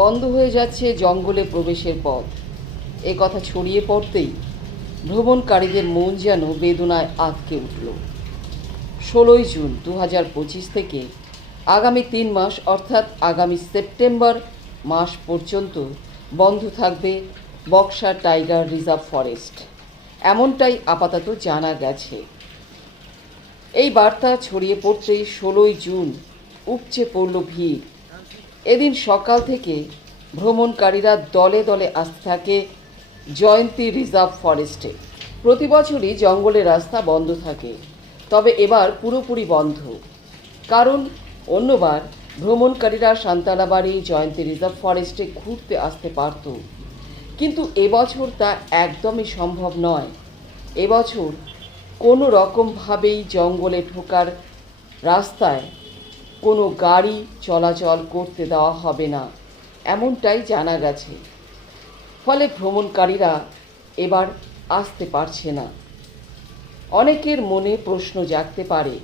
বন্ধ হয়ে যাচ্ছে জঙ্গলে প্রবেশের পথ। এ কথা ছড়িয়ে পড়তেই ভ্রমণকারীদের মন যেন বেদনায় আটকে উঠল। ষোলোই জুন দু হাজার পঁচিশ থেকে আগামী তিন মাস, অর্থাৎ আগামী সেপ্টেম্বর মাস পর্যন্ত বন্ধ থাকবে বক্সা টাইগার রিজার্ভ ফরেস্ট। এমনটাই আপাতত জানা গেছে। এই বার্তা ছড়িয়ে পড়তেই ষোলোই জুন উপচে পড়ল ভিড়। এদিন সকাল থেকে ভ্রমণকারীরা দলে দলে আসতে থাকে জয়ন্তী রিজার্ভ ফরেস্টে। প্রতি বছরই জঙ্গলের রাস্তা বন্ধ থাকে, তবে এবার পুরোপুরি বন্ধ। কারণ অন্যবার ভ্রমণকারীরা সান্তালাবাড়ি জয়ন্তী রিজার্ভ ফরেস্টে ঘুরতে আসতে পারত। কিন্তু এবছর তা একদমই সম্ভব নয়। এবছর কোনো রকমভাবেই জঙ্গলে ঢোকার রাস্তায় কোনো গাড়ি চলাচল করতে দেওয়া হবে না, এমনটাই জানা গেছে। ফলে ভ্রমণকারীরা এবার আসতে পারছে না। অনেকের মনে প্রশ্ন জাগতে পারে,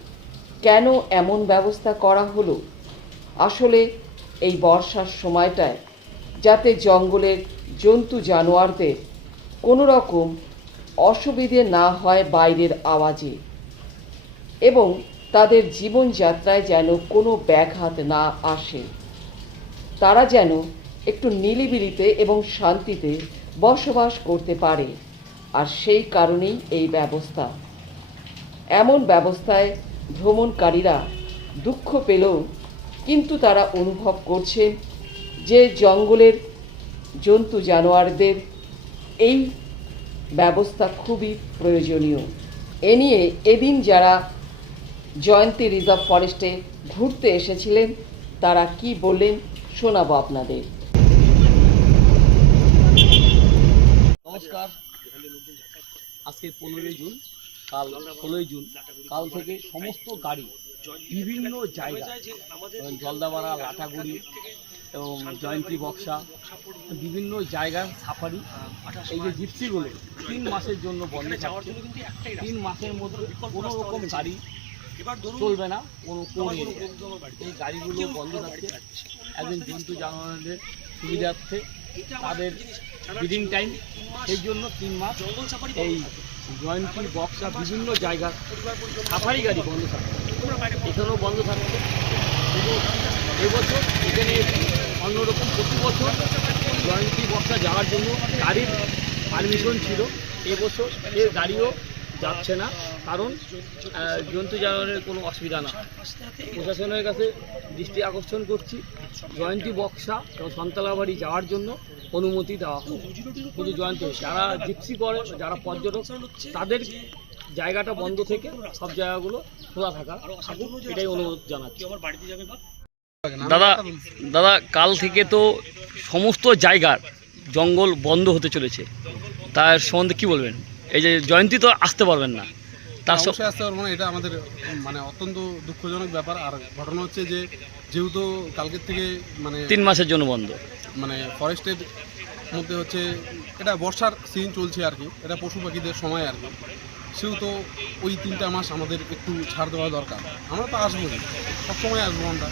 কেন এমন ব্যবস্থা করা হলো? আসলে এই বর্ষার সময়টায় যাতে জঙ্গলের জন্তু জানোয়ারদের কোনো রকম অসুবিধে না হয় বাইরের আওয়াজে। এবং তাদের জীবনযাত্রায় যেন কোনো ব্যাঘাত না আসে। তারা যেন একটু নিলিবিলিতে এবং শান্তিতে বসবাস করতে পারে, আর সেই কারণেই এই ব্যবস্থা। এমন ব্যবস্থায় ভ্রমণকারীরা দুঃখ পেলেও কিন্তু তারা অনুভব করছে যে জঙ্গলের জন্তু জানোয়ারদের এই ব্যবস্থা খুবই প্রয়োজনীয়। এ নিয়ে এদিন যারা জয়ন্তী রিজার্ভ ফরেস্টে ঘুরতে এসেছিলেন। তারা কি বললেন শোনাবো আপনাদের। নমস্কার। আজকে পনেরোই জুন, কাল ষোলোই জুন, কাল থেকে সমস্ত গাড়ি বিভিন্ন জায়গা জলদাপাড়া, লাটাগুড়ি এবং জয়ন্তী বক্সা, বিভিন্ন জায়গার সাফারি, এই যে জিপসিগুলো, তিন মাসের জন্য বন্ধ থাকছে। তিন মাসের মধ্যে কোনো রকম গাড়ি চলবে না কোনো কোন area। এই গাড়িগুলো বন্ধ থাকছে। একদিন জন্তু জানোয়ারদের সুবিধার্থে তাদের ব্রিডিং টাইম সেই জন্য তিন মাস এই জয়ন্তী বক্সা বিভিন্ন জায়গার সাফারি গাড়ি বন্ধ থাকছে এখানেও বন্ধ থাকছে এবছর এখানে অন্যরকম প্রতি বছর জয়ন্তী বক্সা যাওয়ার জন্য গাড়ির পারমিশন ছিল। এবছর এর গাড়িও যাচ্ছে না। কারণ জন্তু জানোয়ারের কোনো অসুবিধা না। প্রশাসনের কাছে দৃষ্টি আকর্ষণ করছি। জয়ন্তী বক্সা এবং সন্তালাবাড়ি যাওয়ার জন্য অনুমতি দেওয়া হোক। শুধু জয়ন্তী যারা জিপসি করে, যারা পর্যটক, তাদের জায়গাটা বন্ধ থেকে সব জায়গাগুলো খোলা থাকা থাকুক, এটাই অনুরোধ জানাচ্ছি। দাদা দাদা, কাল থেকে তো সমস্ত জায়গার জঙ্গল বন্ধ হতে চলেছে। তার সম্বন্ধে কি বলবেন? এই যে জয়ন্তী তো আসতে পারবেন না। তার সব অবশ্যই আসতে পারব না এটা আমাদের মানে অত্যন্ত দুঃখজনক ব্যাপার। আর ঘটনা হচ্ছে যে যেহেতু কালকের থেকে মানে তিন মাসের জন্য বন্ধ। মানে ফরেস্টের মধ্যে হচ্ছে এটা বর্ষার সিজন চলছে আর কি এটা পশু পাখিদের সময় আর কি। সেহেতু ওই তিনটা মাস আমাদের একটু ছাড় দেওয়া দরকার। আমরা তো আসবোই সবসময় আসব আমরা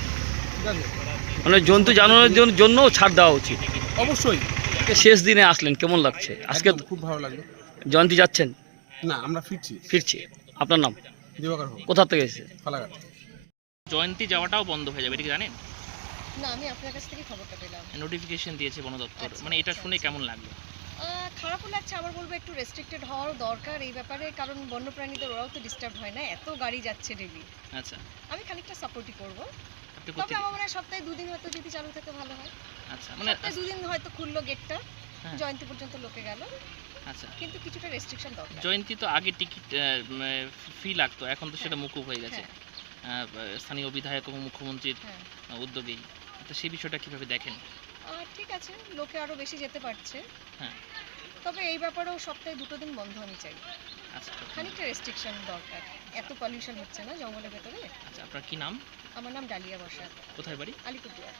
ঠিক আছে? মানে জন্তু জানোয়ারের জন্য জন্যও ছাড় দেওয়া উচিত। অবশ্যই। শেষ দিনে আসলেন কেমন লাগছে? আজকে খুব ভালো লাগল। জয়ন্তী যাচ্ছেন? না আমরা ফিরছি। ফিরছি। আপনার নাম? দিবাকর হোক। কোথা থেকে এসেছে ফালাঘাট। জয়ন্তী যাওয়াটাও বন্ধ হয়ে যাবে এটা কি জানেন? না আমি আপনার কাছ থেকে খবরটা পেলাম। নোটিফিকেশন দিয়েছে বন দপ্তর। আচ্ছা, মানে এটা আচ্ছা, শুনে আচ্ছা। কেমন লাগল? খারাপও লাগছে আবার বলব একটু রেস্ট্রিক্টেড হওয়ারও দরকার এই ব্যাপারে কারণ বন্যপ্রাণীদের ওরাও তো ডিস্টার্ব হয় না এত গাড়ি যাচ্ছে ডেলি আচ্ছা। আমি খানিকটা সাপোর্টই করব। তবে আমার মনে হয় সপ্তাহে দুদিন হয়তো যদি চালু থাকে ভালো হয়। আচ্ছা মানে সপ্তাহে দুদিন হয়তো খুললো গেটটা হ্যাঁ। জয়ন্তী পর্যন্ত লোকে গেল। আচ্ছা। কিন্তু কিছুটা রেস্ট্রিকশন দরকার। জয়ন্তী তো আগে টিকিট ফি লাগতো এখন তো সেটা মুকুব হয়ে গেছে। আহ, স্থানীয় বিধায়ক এবং মুখ্যমন্ত্রীর হ্যাঁ। উদ্যোগেই। তো সেই বিষয়টা কীভাবে দেখেন? ঠিক আছে লোকে আরও বেশি যেতে পারছে। হ্যাঁ। তবে এই ব্যাপারেও সপ্তাহে দুটো দিন বন্ধ আমি চাই। আচ্ছা খানিকটা রেস্ট্রিকশন দরকার। এত পলিউশন হচ্ছে না জঙ্গলের ভেতরে। আচ্ছা আপনার কি নাম? আমার নাম ডালিয়া বসা কোথায় বাড়ি? আলিপুরদুয়ার।